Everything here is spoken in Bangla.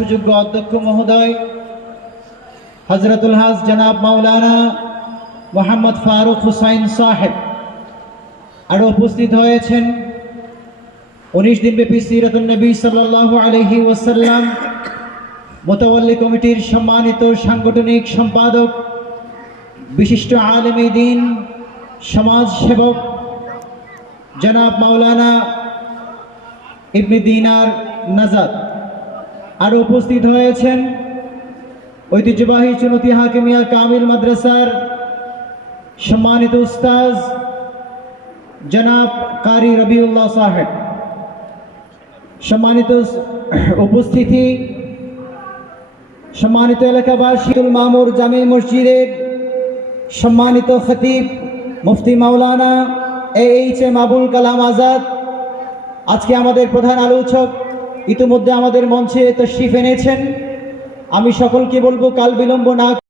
সুযোগ্য অধ্যক্ষ মহোদয় হযরতুল হাজ জনাব মাওলানা মোহাম্মদ ফারুক হুসাইন সাহেব আরও উপস্থিত হয়েছেন 19 দিনব্যাপী সিরাতুন নবী সাল্লাল্লাহু আলাইহি ওয়াসাল্লাম মোতাওয়াল্লি কমিটির সম্মানিত সাংগঠনিক সম্পাদক বিশিষ্ট আলেমে দ্বীন সমাজ সেবক জনাব মাওলানা ইবনে দিনার নাজাত আরও উপস্থিত হয়েছেন ঐতিহ্যবাহী চুনতি হাকিমিয়া কামিল মাদ্রাসার সম্মানিত উস্তাজ জনাব কারি রবিউল্লাহ সাহেব। সম্মানিত উপস্থিতি, সম্মানিত এলাকাবাসী, মামুর জামে মসজিদের সম্মানিত খতিব মুফতি মাওলানা AHM আবুল কালাম আজাদ, আজকে আমাদের প্রধান আলোচক ইতিমধ্যে আমাদের মঞ্চে তশরিফ এনেছেন। আমি সকলকে বলবো কাল বিলম্ব না